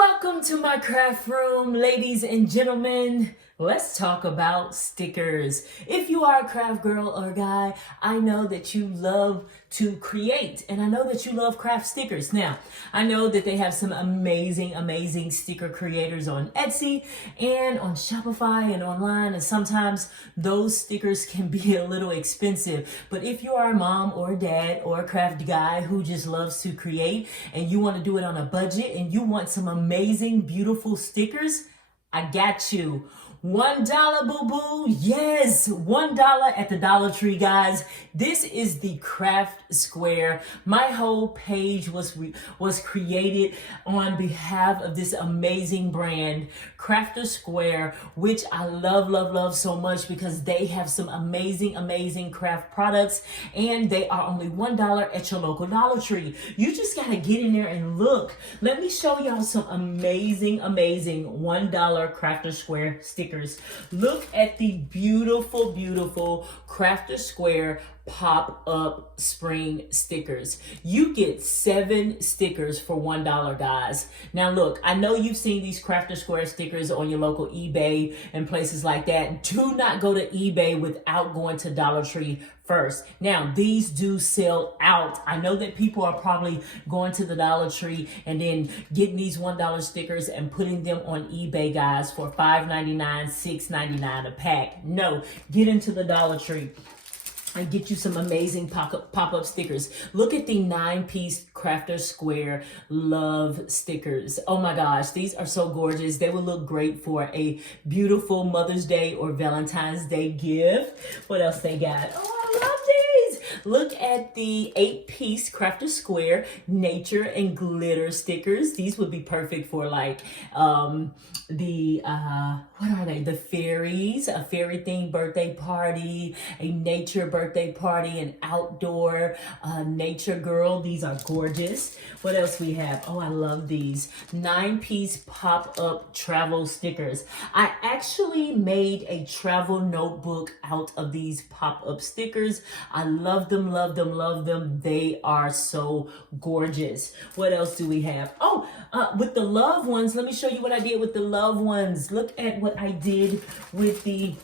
Welcome to my craft room, ladies and gentlemen. Let's talk about stickers. If you are a craft girl or guy, I know that you love to create, and I know that you love craft stickers. Now, I know that they have some amazing sticker creators on Etsy and on Shopify and online, and sometimes those stickers can be a little expensive. But if you are a mom or a dad or a craft guy who just loves to create and you want to do it on a budget and you want some amazing, beautiful stickers, I got you. $1 boo-boo. Yes, $1 at the Dollar Tree, guys. This is the Craft Square. My whole page was created on behalf of this amazing brand, Crafter'S Square, which I love so much because they have some amazing craft products, and they are only $1 at your local Dollar Tree. You just gotta get in there and look. Let me show y'all some amazing $1 Crafter'S Square stickers. Look at the beautiful Crafter'S Square pop-up spring stickers. You get 7 stickers for $1, guys. Now look, I know you've seen these Crafter'S Square stickers on your local eBay and places like that. Do not go to eBay without going to Dollar Tree first. Now, these do sell out. I know that people are probably going to the Dollar Tree and then getting these $1 stickers and putting them on eBay, guys, for $5.99, $6.99 a pack. No, get into the Dollar Tree and get you some amazing pop-up stickers. Look at the 9-piece Crafter'S Square love stickers. Oh my gosh, these are so gorgeous. They would look great for a beautiful Mother's Day or Valentine's Day gift. What else they got? Oh, I love these. Look at the 8-piece Crafter'S Square nature and glitter stickers. These would be perfect for like what are they? The fairies, a fairy themed birthday party, a nature birthday party, an outdoor nature girl. These are gorgeous. What else we have? Oh, I love these 9-piece pop-up travel stickers. I actually made a travel notebook out of these pop-up stickers. I love them. They are so gorgeous. What else do we have? Oh, with the love ones, let me show you what I did with the love ones. Look at what I did with the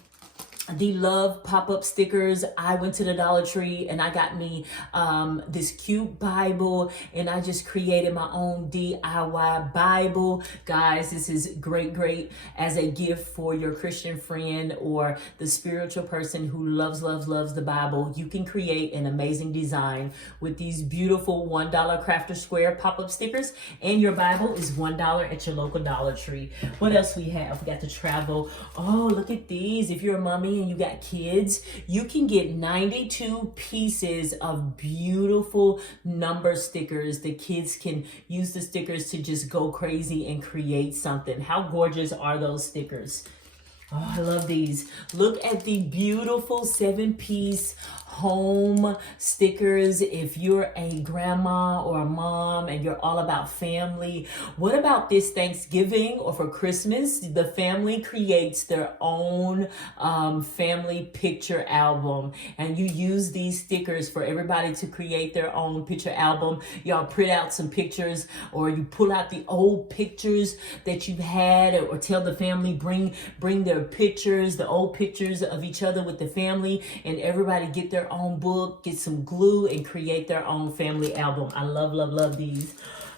love pop-up stickers. I went to the Dollar Tree and I got me this cute Bible, and I just created my own DIY Bible. Guys, this is great as a gift for your Christian friend or the spiritual person who loves the Bible. You can create an amazing design with these beautiful $1 Crafter'S Square pop-up stickers, and your Bible is $1 at your local Dollar Tree. What else we have? We got the travel. Oh, look at these. If you're a mommy and you got kids, you can get 92 pieces of beautiful number stickers. The kids can use the stickers to just go crazy and create something. How gorgeous are those stickers? Oh, I love these. Look at the beautiful 7-piece home stickers. If you're a grandma or a mom and you're all about family, what about this Thanksgiving or for Christmas? The family creates their own family picture album, and you use these stickers for everybody to create their own picture album. Y'all print out some pictures, or you pull out the old pictures that you've had, or tell the family bring their pictures, the old pictures of each other with the family, and everybody get their own book, get some glue, and create their own family album. I love these.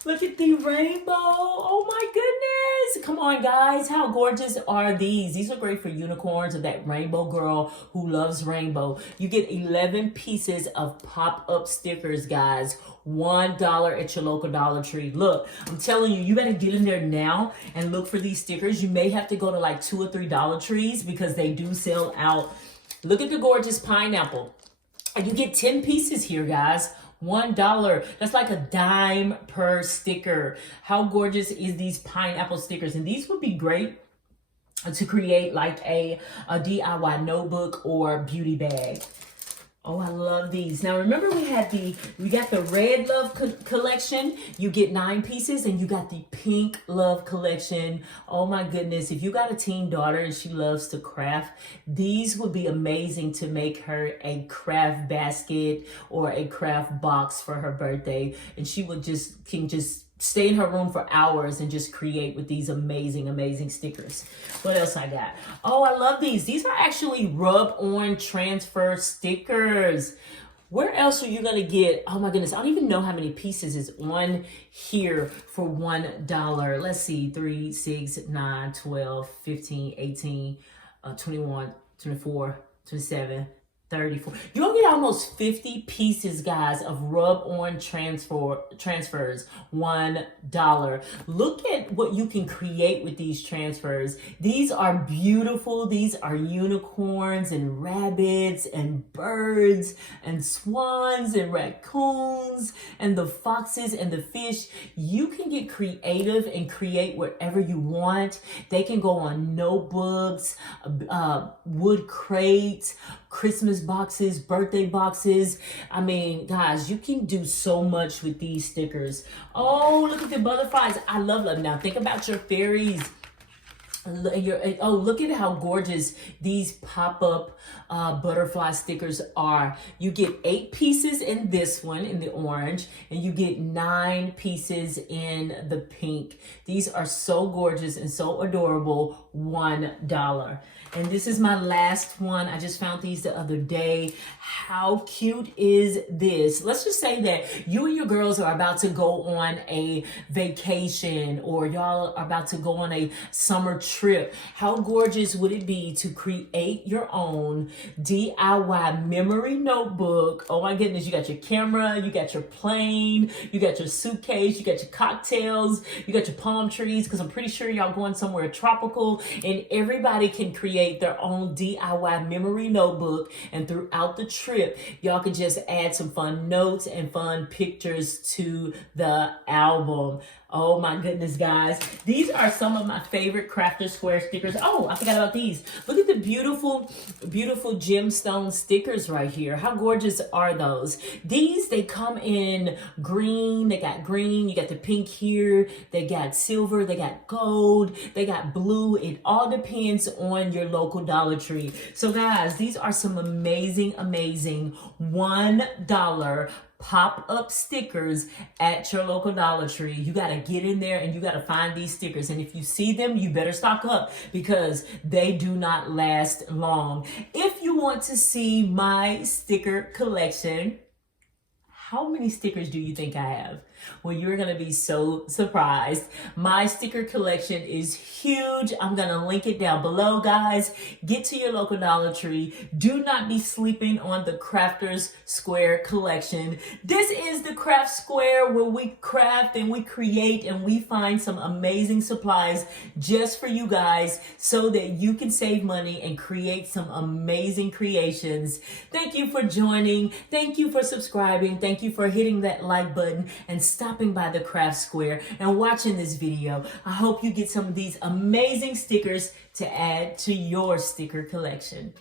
Look at the rainbow. Oh my goodness. Come on, guys. How gorgeous are these? These are great for unicorns or that rainbow girl who loves rainbow. You get 11 pieces of pop-up stickers, guys. $1 at your local Dollar Tree. Look, I'm telling you, you better get in there now and look for these stickers. You may have to go to like 2 or 3 Dollar Trees because they do sell out. Look at the gorgeous pineapple. And you get 10 pieces here, guys. $1. That's like a dime per sticker. How gorgeous is these pineapple stickers? And these would be great to create like a DIY notebook or beauty bag. Oh, I love these. Now, remember we got the red love collection. You get 9 pieces, and you got the pink love collection. Oh my goodness. If you got a teen daughter and she loves to craft, these would be amazing to make her a craft basket or a craft box for her birthday. And she would can just stay in her room for hours and just create with these amazing, amazing stickers. What else I got? Oh, I love these. These are actually rub-on transfer stickers. Where else are you going to get? Oh my goodness. I don't even know how many pieces is on here for $1. Let's see. 3, 6, 9, 12, 15, 18, 21, 24, 27, 34. You'll get almost 50 pieces, guys, of rub-on transfers. $1. Look at what you can create with these transfers. These are beautiful. These are unicorns and rabbits and birds and swans and raccoons and the foxes and the fish. You can get creative and create whatever you want. They can go on notebooks, wood crates, Christmas boxes, birthday boxes. I mean, guys, you can do so much with these stickers. Oh, look at the butterflies. I love them. Now, think about your fairies. Oh, look at how gorgeous these pop-up butterfly stickers are. You get 8 pieces in this one, in the orange, and you get 9 pieces in the pink. These are so gorgeous and so adorable. $1. And this is my last one. I just found these the other day. How cute is this? Let's just say that you and your girls are about to go on a vacation, or y'all are about to go on a summer trip. How gorgeous would it be to create your own DIY memory notebook? Oh my goodness, you got your camera, you got your plane, you got your suitcase, you got your cocktails, you got your palm trees, because I'm pretty sure y'all going somewhere tropical, and everybody can create their own DIY memory notebook. And throughout the trip, y'all can just add some fun notes and fun pictures to the album. Oh my goodness, guys. These are some of my favorite Crafter's Square stickers. Oh, I forgot about these. Look at the beautiful, beautiful gemstone stickers right here. How gorgeous are those? These, they come in green. They got green. You got the pink here. They got silver. They got gold. They got blue. It all depends on your local Dollar Tree. So guys, these are some amazing, amazing $1 pop-up stickers at your local Dollar Tree. You got to get in there and you got to find these stickers. And if you see them, you better stock up, because they do not last long. If you want to see my sticker collection, how many stickers do you think I have? Well, you're going to be so surprised. My sticker collection is huge. I'm going to link it down below, guys. Get to your local Dollar Tree. Do not be sleeping on the Crafter's Square collection. This is the Craft Square, where we craft and we create and we find some amazing supplies just for you guys, so that you can save money and create some amazing creations. Thank you for joining. Thank you for subscribing. Thank you for hitting that like button and stopping by the Craft Square and watching this video. I hope you get some of these amazing stickers to add to your sticker collection.